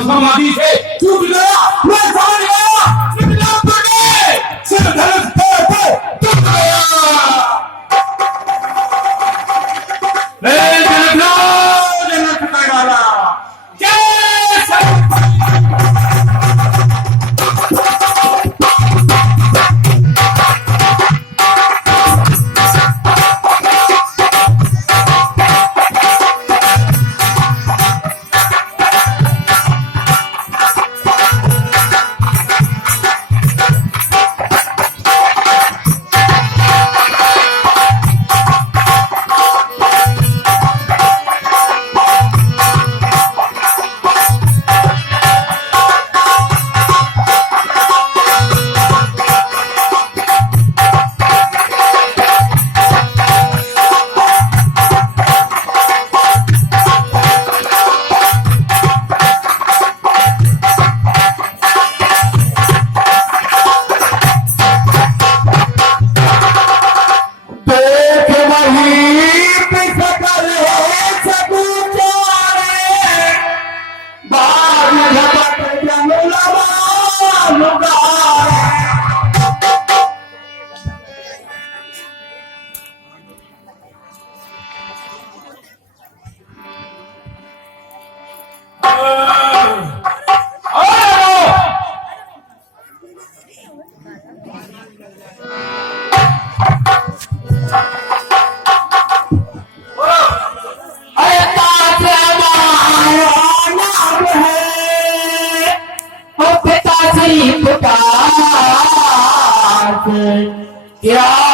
समाधि से टूट गया, मैं समझ गया, निकला पड़े, सिर धनुष पे टूट गया। जनक का डाला क्या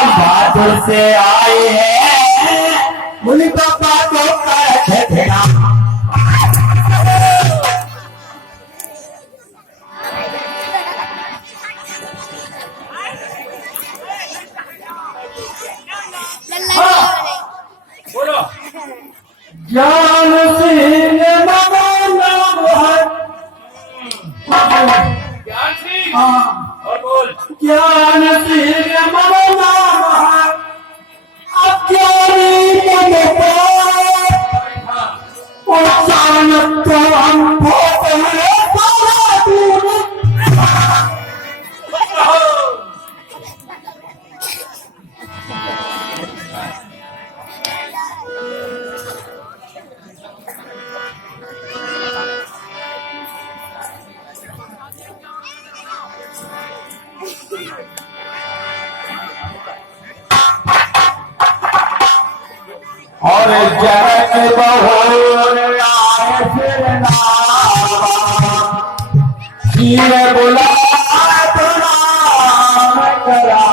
बहादुर से आए हैं, मुनि पापा को कहते थे ना। बोलो ज्ञान सिंह ज्ञान सिंह और बोल ज्ञान सिंह अज्ञानी तो हम और जनक बहुर आए फिर नाम बोला प्रणाम करा।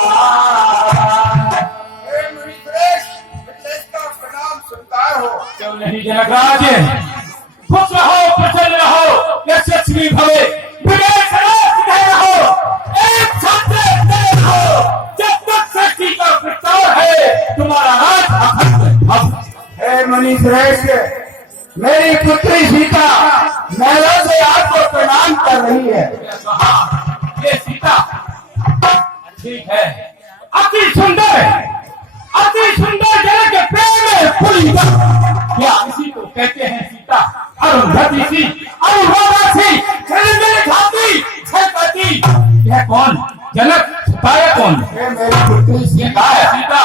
प्रणाम सुनता हो क्यों नहीं जनकराज, खुश रहो, प्रसन्न रहो, यशस्वी भवे, विवेक रहो, एक छात्र रहो, जब तक सृष्टि का विस्तार है तुम्हारा राज अखंड। अब हे मुनि श्रेष्ठ, मेरी पुत्री सीता महलों से आपको प्रणाम कर रही है। ये सीता ठीक है, अति सुंदर जनक के प्रेम में फूली क्या इसी को कहते हैं सीता। अरुंधति सी, अनुराधा सी, मेरे खाती छलपति। यह कौन जनक, पाया कौन? मेरी पुत्री सीता है। सीता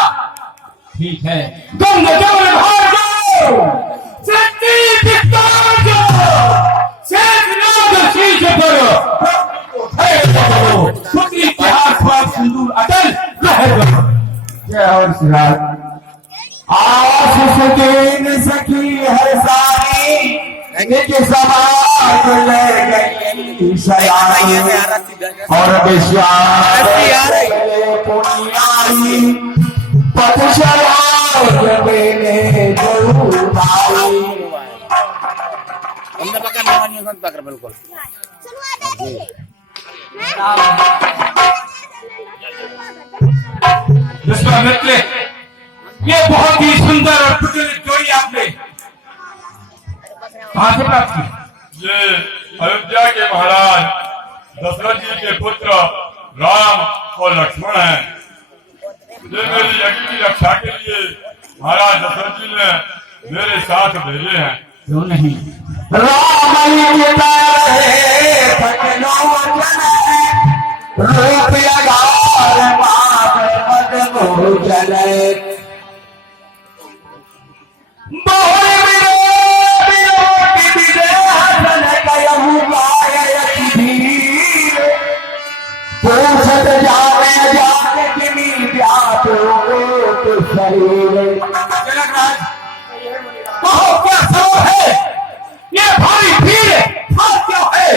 ठीक है, तुम जबल भार जाओ, सृष्टि विस्तार जाओ, शेषनाग शीश करो, पुत्री के हाथ पर सिंदूर अटल रह जाओ। जय हो श्रीराम। आशीष की सखी हर सारी निज समाज ले गई सयानी, और विश्वास पुण्याई पतशराज मेले जरूराई। हमने पकड़ नहीं है, पकड़ बिल्कुल। मित्र, ये बहुत ही सुंदर और प्रचलित जोड़ी आपने कहां से प्राप्त की? ये अयोध्या के महाराज दशरथ जी के पुत्र राम और लक्ष्मण हैं। ये मेरी यज्ञ की रक्षा के लिए महाराज दशरथ जी ने मेरे साथ भेजे हैं। क्यों नहीं? राम रूप अगार माप मद मोचन बहुर विरोध विदेहसन कयहु गाययति धीर पूछत जाने जाने किमी व्यापो शरीर। जनकराज कहो क्या सब है ये भारी भीड़ था क्यों है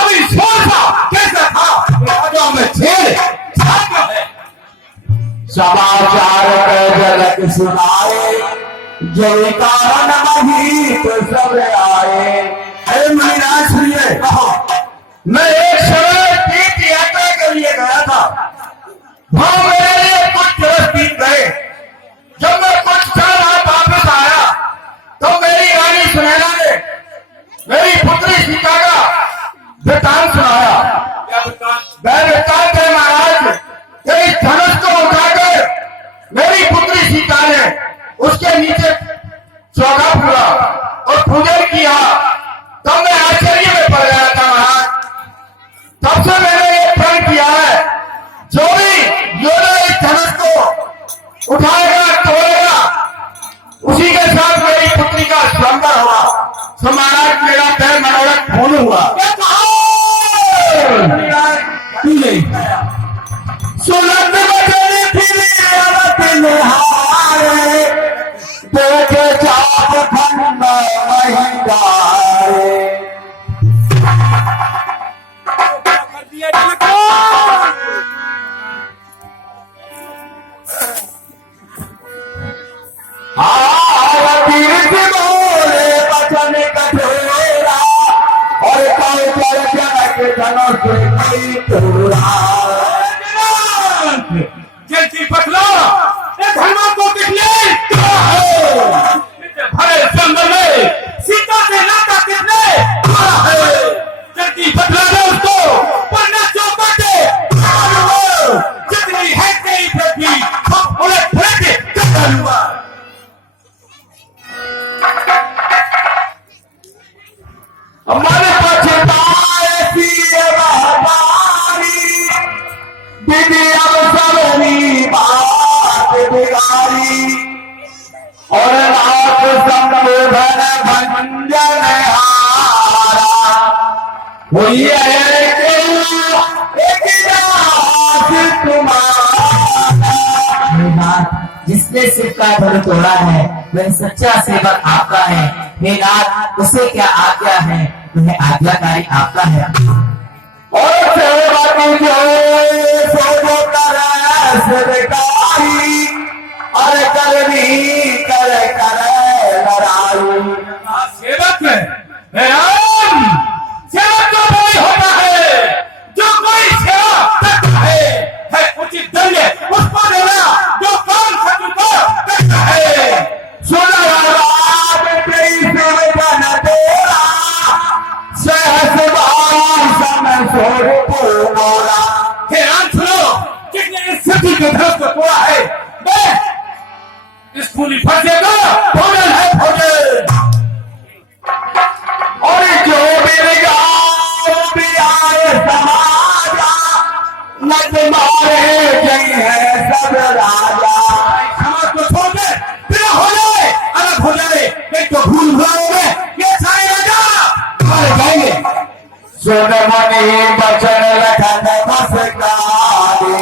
अभी सोचा कैसा था राजा में छेड़ था क्यों है। समाचार जनक सुनाए जय कारण वही तो सब आए। अरे मुनिराज सुनिए कहो मैं एक समय तीर्थ यात्रा के लिए गया था वहां मेरे लिए कुछ दिवस बीत गए। जब मैं कुछ साल वापस आया तो मेरी रानी सुनैना ने मेरी पुत्री सीता का वृतांत सुनाया। वह वृतांत है महाराज तेरी धनुष को उठाकर मेरी पुत्री सीता ने उसके नीचे चौका पूरा और पूजन किया। तब मैं आश्चर्य में पड़ गया था महाराज। तब से मैंने ये प्रण किया है जो भी योद्धा इस धनुष को उठाएगा तोड़ेगा उसी के साथ मेरी पुत्री का स्वयंवर हुआ। तो महाराज मेरा पैर मनोरथ पूर्ण हुआ। सुनंद बजने फिरे आवत निहारे देखे चाप खंड महिंदारे। तीर्थ बोले बचन कठोरा और कल चल जनक धनुष तोरा। जल्दी पकड़ो ये धर्मा को कितने भरे जंगल में सीता से नाता कितने जल्दी पकड़ा दो उसको वरना चौपटे जितनी है तेरी पृथ्वी हम उलट पलट कर हुआ। हमारे पछताए पिए बहबारी दीदी अब सबनी बात बिगाड़ी और रात संबोधन भंजन हारा हुई है एक दास तुम्हारा। जिसने सिर का धन तोड़ा है वह सच्चा सेवक आपका है। हे नाथ उसे क्या आज्ञा है वह आज्ञाकारी आपका है। और सेवक जो सोजो कर सरकारी और करनी कर कर लड़ाई। सेवक है राम सेवक तो वही होता है जो कोई सेवा करता है उचित दंड उसको देना जो काम करता है। सुना राम तेरी सेवा न तेरा सहस समय स्वरूप मोरा। हे राम सुनो कितने सती के धर्म को तोड़ा है स्कूली फंसेगा भोजन है भोजन। और जो मेरे गाँव भी आए समाजा नच मारे जय है सब राजा। समाज को छोड़ दे फिर हो जाए अलग हो जाए नहीं तो भूल भुलाओगे ये सारे राजा मारे जाएंगे। सुन मनी बचन रखन मस्कारे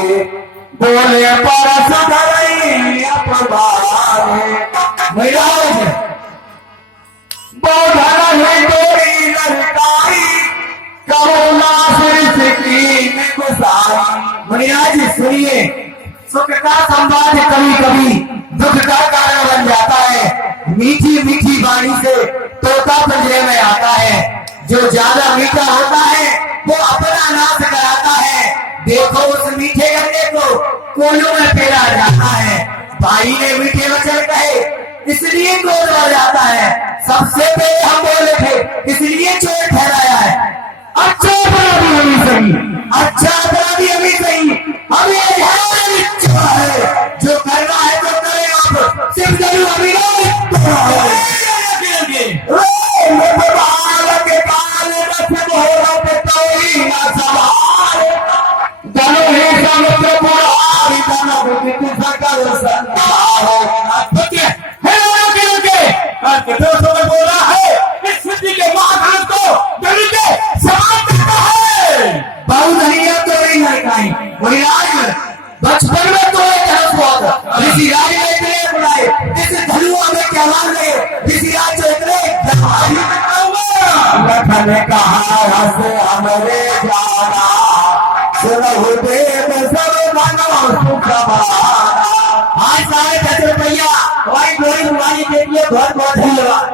बोले पर सुधरई अपमाने। महिलाओं बोधन है तोरी ललकारी करुणा सिरकी में गुसाई। मुनिराज सुनिए सुख का संवाद कभी कभी दुख का कारण बन जाता है। मीठी मीठी वाणी से तोता पिंजरे में आता है। जो ज्यादा मीठा होता है वो अपना नाश कराता है। देखो उस मीठे गन्ने को कोलों में पेरा जाता है। भाई ने मीठे वचन कहे इसलिए क्रोध हो जाता है। सबसे पहले हम बोले थे इसलिए चोर ठहराया है। अच्छा अपराधी हमें सही अच्छा अपराधी हमें सही हमें है जो करना है तो करे आप सिर्फ जरूर अभी जन कहा से हमरे जाना सुनहु देव सब मनो सुख हमारा। आज साढ़े 10 रुपया हमारी जोड़ी हमारी के लिए बहुत बहुत धन्यवाद।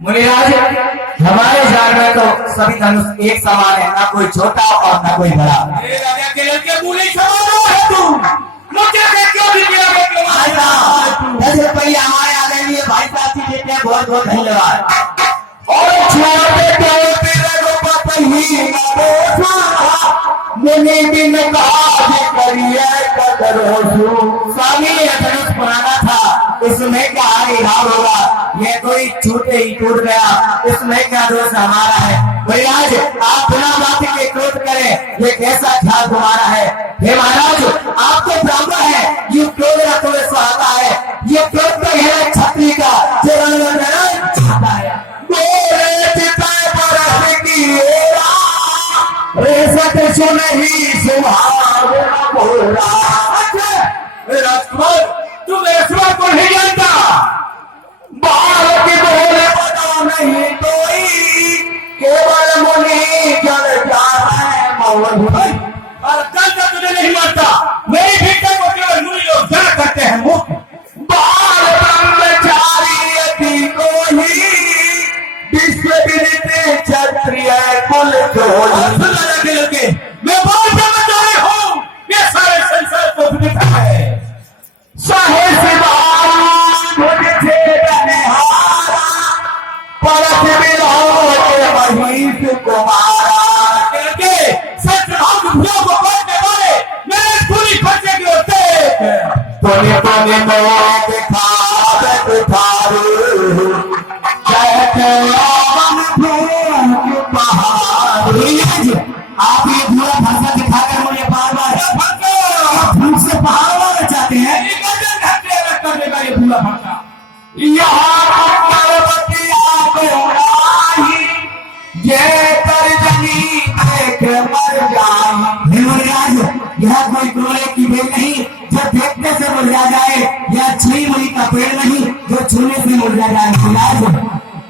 मुनिराज, हमारे जान में तो सभी धनुष एक समान है, ना कोई छोटा और ना कोई बड़ा। मेरे राजा के लड़के मुंह नहीं समान है तू। मुझे क्यों भी मेरा बेटे भाई साहब 10 रुपया हमारे आदरणीय भाई साहब जी देते हैं, बहुत बहुत धन्यवाद। और छोटे छोटे लोग पतही न देखा मुनि बिन काज करिए कदर हो। स्वामी ने धनुष पुराना था, इसमें क्या इलाज होगा, ये कोई छूटे ही टूट गया, इसमें क्या दोष हमारा है। महाराज आप बिना बात के क्रोध करें, ये कैसा ख्याल तुम्हारा है। हे महाराज, आप तो ब्राह्मण है, ये क्रोध ना तुम्हें सुहाता है, ये क्रोध तो है क्षत्रिय का जो रण चाहता है। बोले पिता परस की रेसत सुनही सुभाव बोला। राजकुमार, तू मेरे सिवा को नहीं जानता। बाल के बोले पता नहीं कोई केवल मुनि जन जाए मौन। और कल तक तुझे नहीं मानता। मेरी भिक्षा को केवल मुनि लोग जड़ करते हैं। मुख बाल ब्रह्मचारी अति कोई विश्व विदित क्षत्रिय कुल जोड़ी। मैं बहुत समझदार हूँ, ये सारे संसार को विदित है। सहे सिवान मुझे बनिहारा परत विरोध महिष कुमारा। सत्य भूलों को पढ़ने वाले मेरे पूरी खर्चे की होते तोने तोने में दिखावत थारू कहते रावण भूख पहाड़ी। आप ये पूरा भाषा दिखाकर मुझे बार बार भूख से पहाड़ वाले चाहते हैं। करने का ये पूरा भाषा यहाँ पर्वती आप उड़ाही ये तर्जनी देख मर जाई। महाराज, यह कोई क्रोले की बेल नहीं जो देखने से मुरझा जाए, यह छुई मुई का पेड़ नहीं जो छूने से मुरझा जाए। महाराज,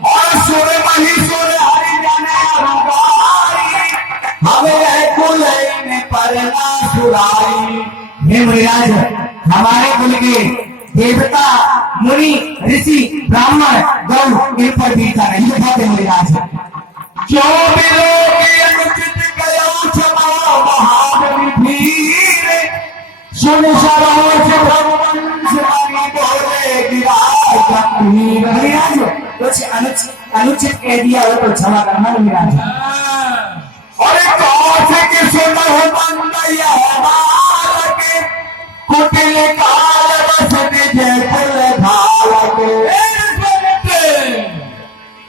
और सुर मही सुर हरि जाने रुबाई हमें कुल में परना सुराई। हे महाराज, हमारे कुल के देवता मुनि ऋषि ब्राह्मण गौ इन पर बीता नहीं दिखाते। महाराज, जो बिलो की अनुचित कयो क्षमा महावीर सुन सरोज भगवंश मणि बोले गिराय गंभीर। महाराज, कुछ अनुचित कह दिया हो तो क्षमा करना। महाराज, और कौश के सुनो बंदैया बालक कुटिल काल बस जय कुल धालक।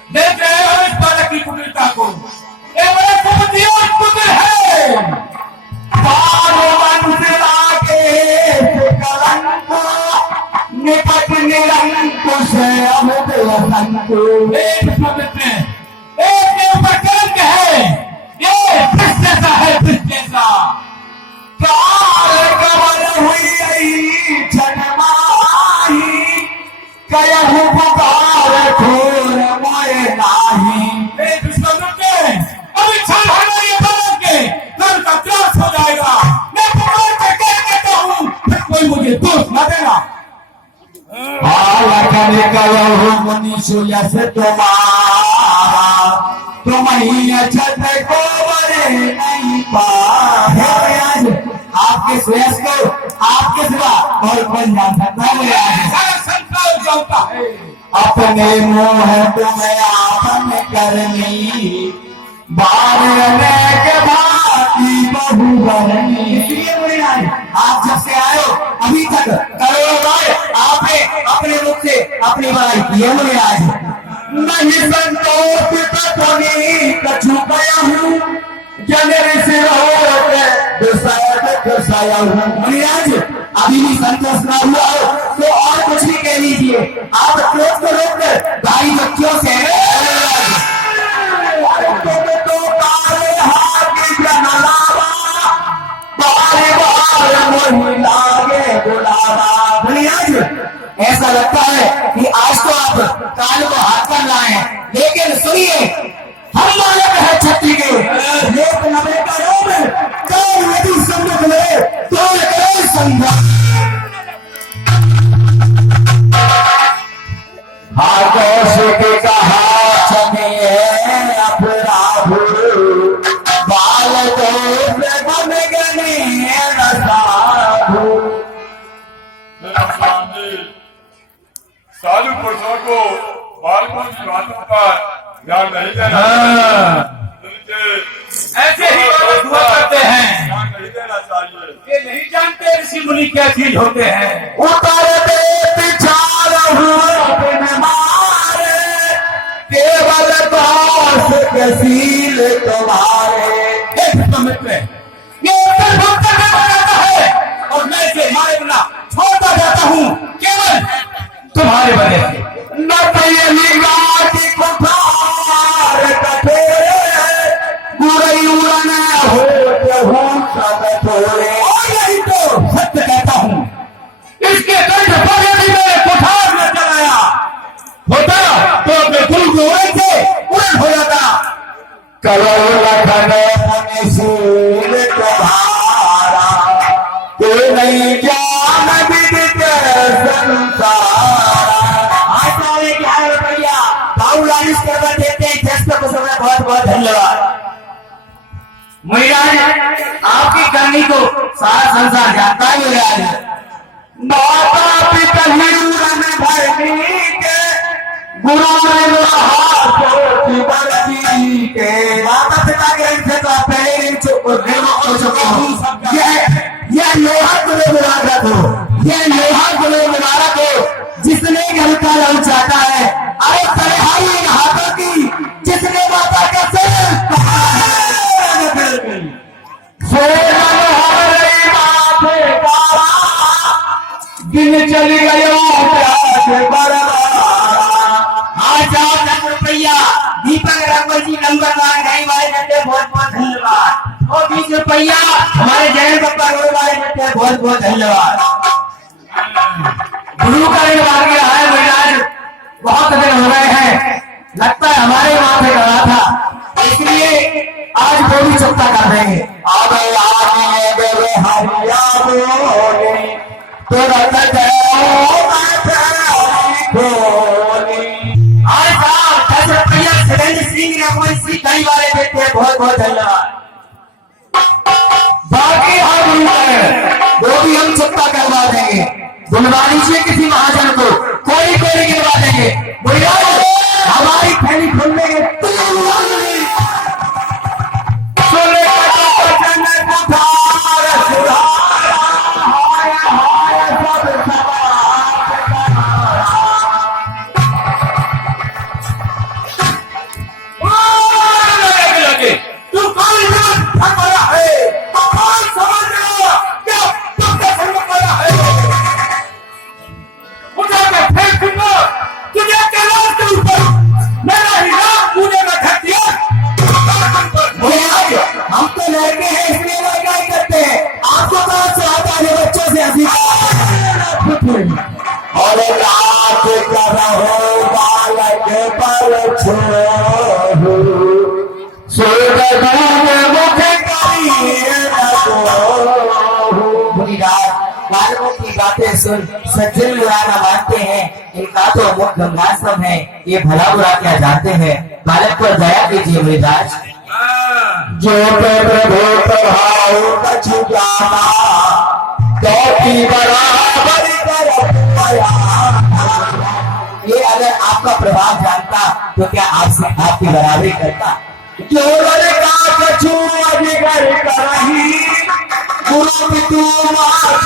देख रहे हो इस बालक की कुटिलता को। ये बड़े कुबुद्धिमान पुत्र है। वंश लागे कलंक निपट निरंकुश अमुद वसंत। एक के ऊपर कलंक है, ये वृक्ष जैसा है, वृक्ष जैसा। काल कमल हुई छठमाही कयहु पुकार खोर मोय नाही। अभी क्षण हमारे ये बालक के घर का त्रास हो जाएगा। मैं पुकार के कह देता हूँ, फिर कोई मुझे दोष न देना। बालकन कयहु मुनि सुयस तुम्हारा तुम ही अछत को बरे नहीं पाए। आपके श्रेयस को आपके सिवा और कोई जान सकता है। महाराज, सारा संसार जानता है। अपने मोह तुम्हें आपन करनी बारने के भाती बहु बरनी। इसलिए महाराज, आप जब से आए हो अभी तक करोड़ों बार आपने अपने मुख से अपनी बड़ाई की है। महाराज, नहीं संतोष तत्वनी कछु गया हूँ जन ऋषि महाराज, अभी भी संतोष न हुआ हो तो और कुछ भी कह लीजिए। आप क्रोध को रोक कर भाई बच्चों से तो काले हाथी जनलावा बार बार मोहि लागे बुलावा। महाराज, ऐसा लगता है कि आज तो आप काल को हाथ कर लाए हैं, लेकिन सुनिए, हम ऋषि मुनि क्या चीज होते हैं? उतर दे पिछाड़ बिन मारे, केवल दास के सील तुम्हारे। हे मित्र, ये उत्तर भक्ता जाता है और मैं इसे मारे बिना छोड़ता जाता हूँ केवल तुम्हारे वजह से। न तो ये निगाह कुठार कठोरे, बुराई उड़न होते हूँ सब थोड़े। और यही तो सत्य कहता हूँ, इसके दर्द पर यदि मैं कुठार में चलाया होता तो अपने गुरु को वैसे उलट हो जाता। करो लखन मुनिशील तुम्हारा, तो नहीं जान विदित संसारा। आचार्य क्या है भैया, बाबूलाल इस करवा देते हैं। जस्ट को समय बहुत बहुत धन्यवाद। महाराज आपकी करनी को सारा संसार जानता है। महाराज माता पिता हिरण भरनी के, गुरु बरती के। माता पिता के ऋण से तो आप पहले ऋण हो चुके हो। यह लोहा तुम्हें मुबारक हो, यह लोहा तुम्हें मुबारक हो जिसने घर का लहू चाहता है। अरे तलहाई इन हाथों की जिसने माता का सिर दिन चली गयो रुपया। दीपक रावल जी नंबर 1 नहीं वाले देते, बहुत बहुत धन्यवाद। और 20 रुपया हमारे जयंत पप्पा रोड वाले देते, बहुत बहुत धन्यवाद। गुरु का ऋण मार गया है महाराज, बहुत दिन हो गए हैं, लगता है हमारे वहां पे गया था, इसलिए आज वो भी चुकता कर देंगे। अब हरिया बोले तुरंत आज साहब 10 रुपया सुरेंद्र सिंह रघुवंशी सिंह कई वाले देते, बहुत बहुत धन्यवाद। बाकी हम वो भी हम चुकता करवा देंगे। बुलवा लीजिए किसी महाजन को, कोई कोई गिरवा देंगे। हमारी थैली खुलने के हम तो लड़के हैं इसलिए लड़ाई करते हैं। आपको कौन सा आता है बच्चों से हंसी? और रात करो बालक पर छोड़ू, स्वर्ग मुख बालकों की बातें सुन सज्जन बुराना मानते हैं, इनका तो मुख गंगास्म है, ये भला बुरा क्या जानते हैं। बालक पर दया कीजिए मुरीदास। जो प्रभु प्रभाव कछु जाना, तो की बराबर ये अगर आपका प्रभाव जानता तो क्या आपसे आपकी बराबरी करता? जो लड़का कछु अधिकार करही, गुरु पितु मात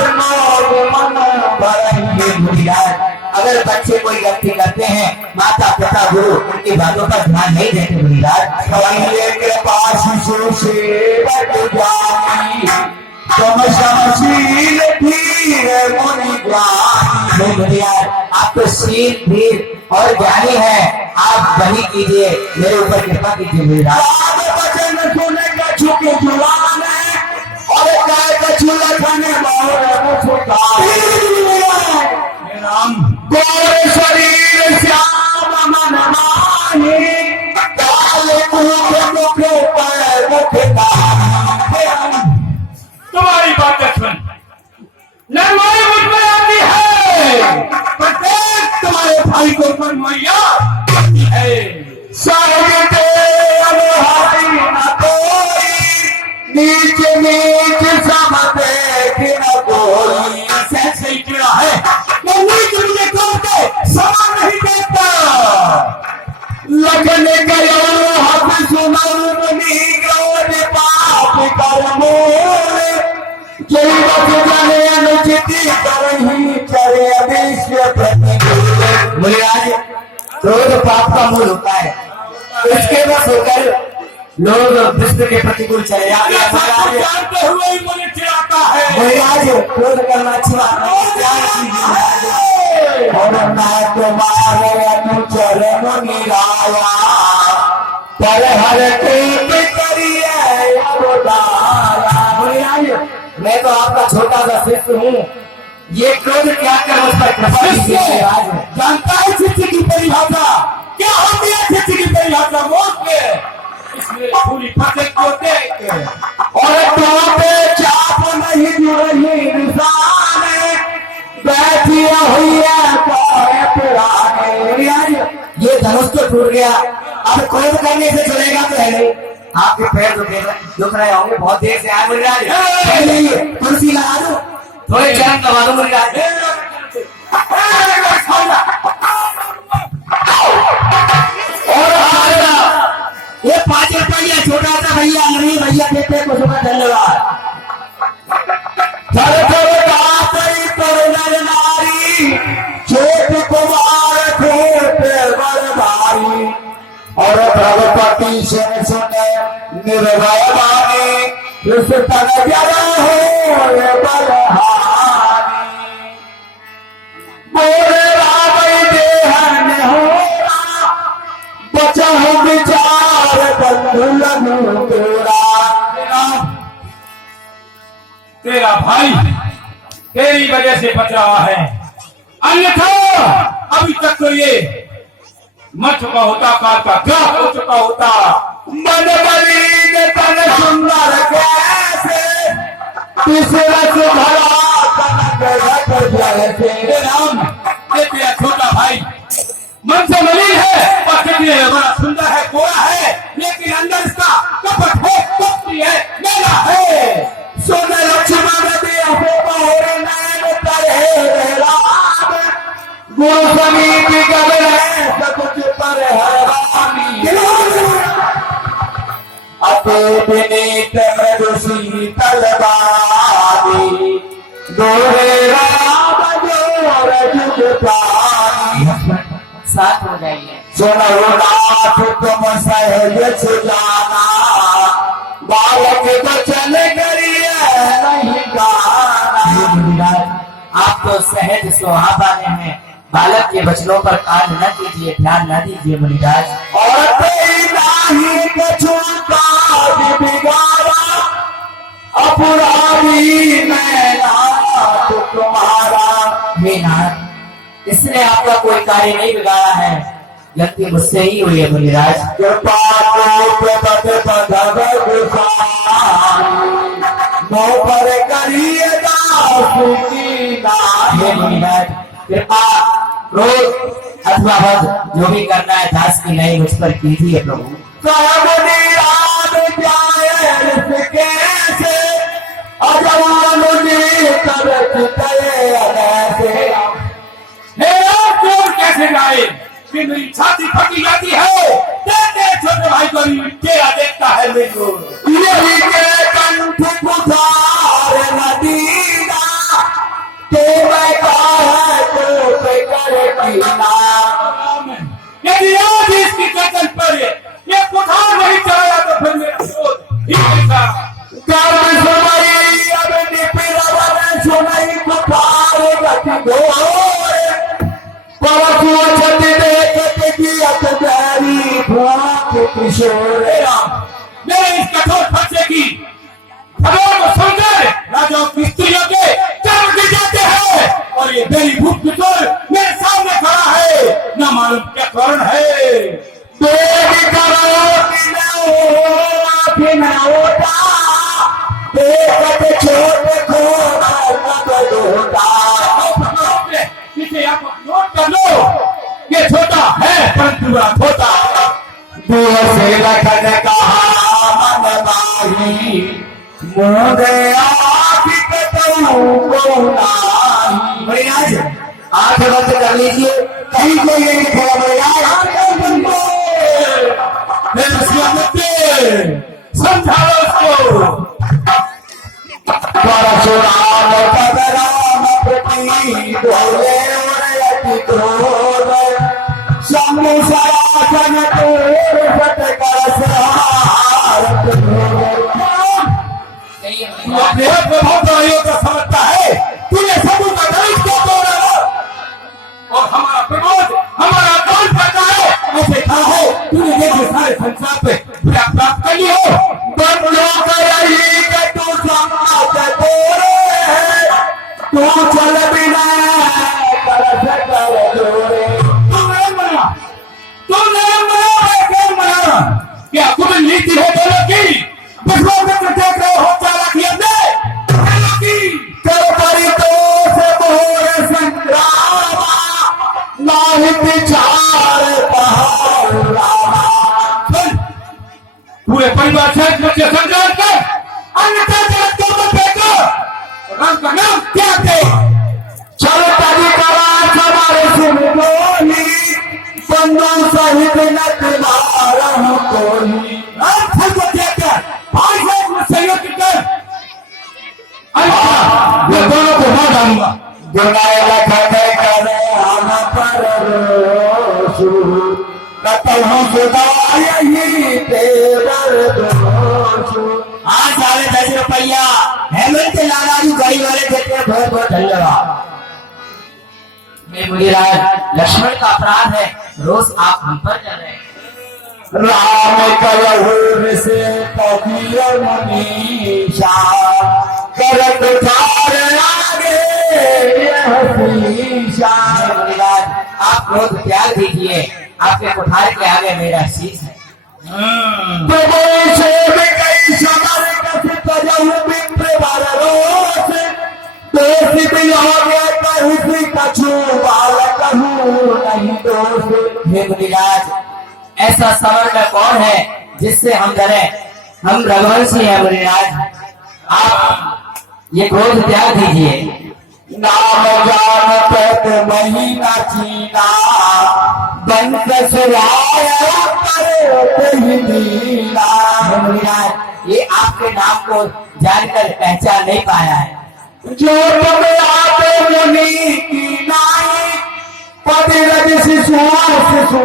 मन भरही। मुरीदास अगर बच्चे कोई गलती करते हैं, माता पिता गुरु उनकी बातों पर ध्यान नहीं देते मुरीदास। कवैये के पास शिशु से जानी, तुम समशील धीर मुनि ज्ञानी। मुरीदास आप तो शील धीर और ज्ञानी है, आप बनी कीजिए, मेरे ऊपर कृपा कीजिए मुरीदास। वचन सुने कछु के जुबान है, और काय कछु लखने गोर शरीर श्याम मन मानी, काले मुख मुख पर मुख तुम्हारी बातें सुन नरमाई मुझ में आती है, प्रत्येक तुम्हारे भाई को मनमैया आती है। स्वर्ग हरि न कोई, नीच नीच सब देख न कोई। सही कीड़ा है, वो नीच मुझे करते समान नहीं देखता। लगन गयो हब सुनऊ मुनि गौर पाप कर मोर, यही बस जाने अनुचित करही करे विश्व प्रतिकूल। मुनिराज, क्रोध पाप का मूल होता है, इसके बस होकर लोग विश्व के प्रतिकूल चले जाते हैं। मुनिराज, जानते हुए ही मुझे चिढ़ाता है। मुनिराज, क्रोध करना अच्छी बात नहीं, ध्यान कीजिए। और मैं तुम्हारे अनुचर मुनिराया पर हर कृप करिए अवतारा। मुनिराज, मैं तो आपका छोटा सा शिष्य हूँ, ये क्रोध क्या कर उस पर कृपा कीजिए मुनिराज। जानता है शिष्य की परिभाषा क्या होती है? शिष्य की परिभाषा मौत के इसमें पूरी फतेह को देख और पे चाप नहीं जुड़ी निशान बैठिया हुई है पुराने। मुनिराज, ये धनुष तो टूट गया, अब क्रोध करने से चलेगा तो है नहीं। आपके पैर दुख रहे होंगे, बहुत देर से आए मुनिराज। तुलसी लगा दो, थोड़े चरण दबा दो मुनिराज। और हमारा ये 5 रुपया छोटा सा भैया, नहीं भैया देते कुछ का धन्यवाद। थर थर कापई पर नर नारी चोट कुमार खेत बड़ भारी। और द्रौपदी से सुने निर्भय वाणी इस तन जरा हो बलहारी। बोले रावई देहन होरा बचाओ विचार बंधु तेरा। तेरा भाई तेरी वजह से बच रहा है, अन्यथा अभी तक तो ये मर चुका होता, काल का क्या हो चुका होता। मन बलीन तन सुंदर कैसे रस भरा तन गलत जैसे। राम, ये तेरा छोटा भाई मन से मलिन है और कितने बड़ा सुंदर है, गोरा है, लेकिन अंदर इसका कपट है, कपटी है, मेरा है। सुन लक्ष्मण देह बहुर नैन तरे राम गुरु समीप गल है सकुच पर हरामी। अतो विनीत मृदु शीतल बानी दोहे राम जोर जुग प्राणी। साथ हो जाइए। सुनो नाथ तुम सहज सुजाना बालक बचन करिए नहीं गाना। आप तो सहज सुहावने हैं, बालक के वचनों पर कान न कीजिए, ध्यान न दीजिए मुनिराज। और तेरी नाही कछु काज बिगाड़ा अपराधी मैं नाथ तुम्हारा। हे नाथ, इसने आपका कोई कार्य नहीं बिगाड़ा है, गलती मुझसे ही हुई है मुनिराज। कृपा मोह पर करिए दास की नाथ। हे मुनिराज, कृपा क्रोध अथवा वध जो भी करना है दास की नहीं मुझ पर कीजिए प्रभु। कैसे अजवान मेरा जोर कैसे जाए कि मेरी छाती फटी जाती है। तेरे छोटे भाई को तेरा देखता है मेरे को। यही के कंठ पुकार नदीना ते मैं कहा तो कर कीना। यदि आज इसकी गर्दन पर ये कुठार नहीं चलाया तो फिर मेरा क्रोध ही कैसा। कर्म समय अब निपिरवन सुनई पुकार गति घोर परसु छति देखत जियत जारी भूख किशोर। मेरे इस कठोर फंसे की खबरों को सुनकर राजाओं की स्त्रियों के कर्म गिर जाते हैं और ये मेरी भूख किशोर मेरे सामने खड़ा है, न मालूम क्या कारण है। देख करो कि न होता देखत छोट खोरा कब होता। इसे आप नोट कर लो, ये छोटा है परंतु बड़ा छोटा। दूर से रखन कहा मन माही मोदे मुनिराज, आंखें बंद कर लीजिए, कहीं कोई नहीं दिखेगा मुनिराज। समझाओ उसको। परशुराम पद राम प्रति बोले अति क्रोध शंभु सरासन तोड़ फटकर सहारत तू अपने हाथ में बहुत बड़ा योद्धा समझता है, तूने शंभु का धनुष क्यों तोड़ा और हमारा प्रमोद हमारा कौन करता है? ऐसे कहा है तूने जैसे सारे संसार पे विजय प्राप्त कर ली हो। बंदो करही के तू समाज तोड़े तू चल बिना कर सकल जोड़े तू नहीं मना, तू नहीं मना, मैं क्यों मना? क्या कुछ नीति है दोनों की? विश्वामित्र देख रहे हो चालाकी हमने कर परितोष मोर संग्राम नाही विचार पहाड़ा पूरे परिवार से मुझे संग्राम कर अन्यथा जगत को मत फेंको। राम का नाम त्याग दे। चल तभी करा हमारे सुन बोली बंदों सहित न तुम्हारा कोई राम फल को त्याग कर आज है मुझसे सहयोग कर अन्यथा मैं दोनों को मार डालूंगा। गुनाह लखते करे हम पर रोसु कतहु सुधा यही तेवर दोषु। हाँ 10.5 रुपया हेमंत लाला जी गाड़ी वाले देते हैं, बहुत बहुत धन्यवाद। मुनिराज लक्ष्मण का अपराध है, रोज आप हम पर कर रहे हैं। राम कलहुर से कबीर मनीषा करत ठार लागे यह शीशा। मुनिराज आप क्रोध त्याग दीजिए, आपके कुठार के आगे मेरा शीश है। प्रभु से कई समर कस तजहु मित्र बर रोष दोषी बिलोगे कहुसी कछु बाल कहूँ नहीं दोष। हे मुनिराज ऐसा समर में कौन है जिससे हम डरे? हम रघुवंशी हैं मुनिराज, आप ये क्रोध त्याग दीजिए। नाम जान पत महीना चीना बंक सुराय पर नीला। मुनिराज ये आपके नाम को जानकर पहचान नहीं पाया है। जो तुम आते मुनि की नाई पतिरज शिशु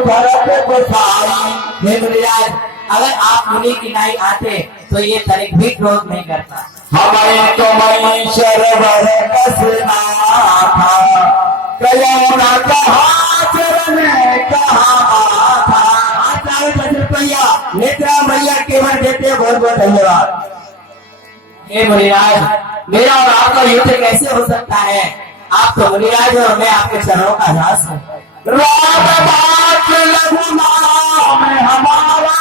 भरत गोसाई। हे मुनिराज अगर आप मुनि की नाई आते तो ये तनिक भी क्रोध नहीं करता। हमारी तुम्हारी शरवर कसना था कहो ना कहा चरण कहा था। 10 रुपया नेत्रा मैया केवल देते, बहुत बहुत धन्यवाद। हे मुनिराज मेरा और आपका युद्ध कैसे हो सकता है? आप तो मुनिराज और मैं आपके चरणों का दास हूँ। राम बात लघु नाम हमारा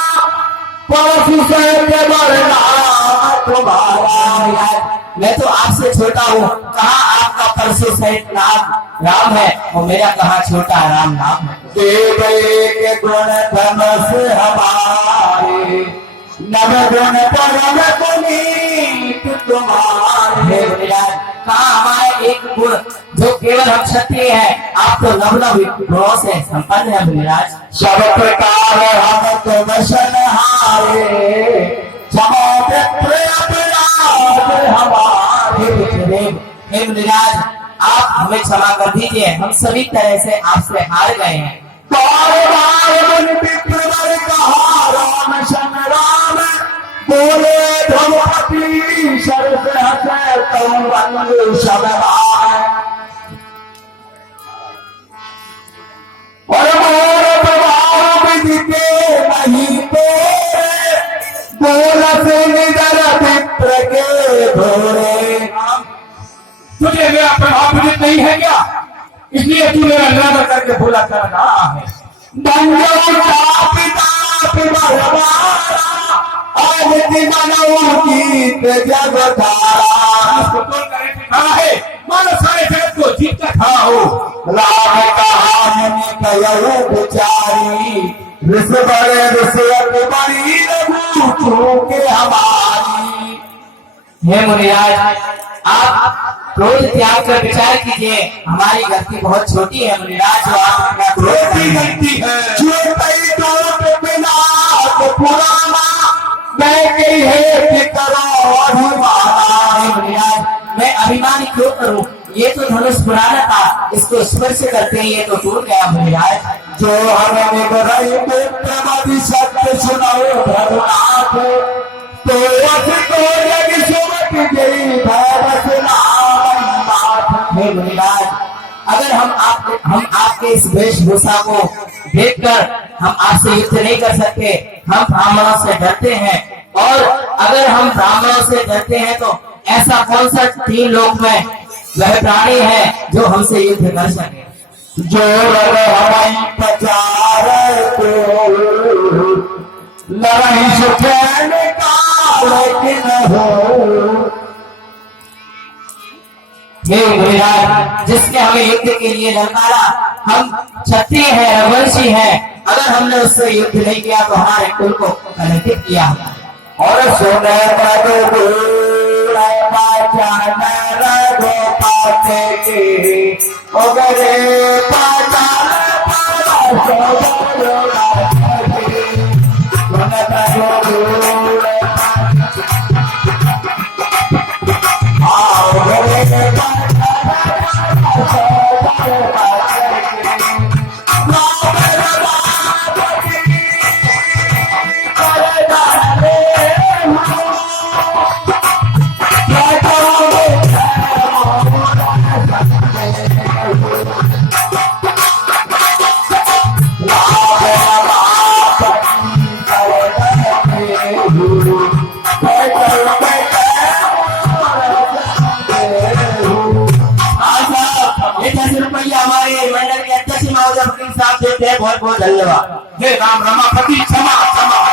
परशु से बरना तुम्हारा। मैं तो आपसे छोटा हूँ, कहाँ आपका परशु सहित नाम राम है और मेरा कहाँ छोटा राम नाम है। देव एक गुण धमस हमारे नव गुण परम पुनीत तुम्हारे। हे मुनिराज कहाँ हमारे एक गुण जो केवल हम क्षत्रिय हैं, आप तो नव गुणों से संपन्न है मुनिराज। सब प्रकार हम तुम सनहारे क्षमा हमारे। हे मुनिराज आप हमें क्षमा कर दीजिए, हम सभी तरह से आपसे हार गए हैं। बार बार मन विप्र वर कहा राम शन राम बोले ध्रुवपति शरद हसे तुम बंधु शबदाय। और मोर प्रभाव विदिते नहीं तेरे बोल से निदर विप्र के भोरे। तुझे मेरा प्रभाव विदित नहीं है क्या? इसलिए तू मेरा निरादर करके भूला कर रहा है। बंजो का पिता जग धारा इसको तोड़कर ऐसे खड़ा है मानो सारे जगत को जीत कर खड़ा हो। राम कहा कहू बिचारी विष बड़े विषय बड़ी रघु चूके हमारी। हे मुनिराज आप क्रोध त्याग कर विचार कीजिए, हमारी गलती बहुत छोटी है मुनिराज, जो आप अपना क्रोध छोटी गलती है छोटी टोट बिना तो पुराना मैं कही है कि करो अभिमाना। मुनिराज मैं अभिमानी क्यों करूं? ये तो धनुष पुराना था, इसको स्पर्श करते ही ये तो टूट गया महाराज। जो हमें बधाई प्रेमादि सत्य सुनाओ भगवान तो को लगी सुमति गई भगवत नाम। हे महाराज, अगर हम आपके इस वेशभूषा को देखकर हम आपसे युद्ध नहीं कर सकते, हम ब्राह्मणों से डरते हैं, और अगर हम ब्राह्मणों से डरते हैं तो ऐसा कौन सा 3 लोक में वह प्राणी है जो हमसे युद्ध कर सके? जो हमारी प्रचार को लड़ाई सुखैन का लेकिन हो। हे महाराज, जिसने हमें युद्ध के लिए ललकारा, हम क्षत्रिय हैं, रघुवंशी हैं, अगर हमने उससे युद्ध नहीं किया तो हमारे कुल को कलंकित किया। और सुने रघो पाते की अगरे पाचाल हमारे मंडल के अध्यक्ष महोदय वकील साहब देते हैं, बहुत बहुत धन्यवाद। हे राम रमापति क्षमा क्षमा।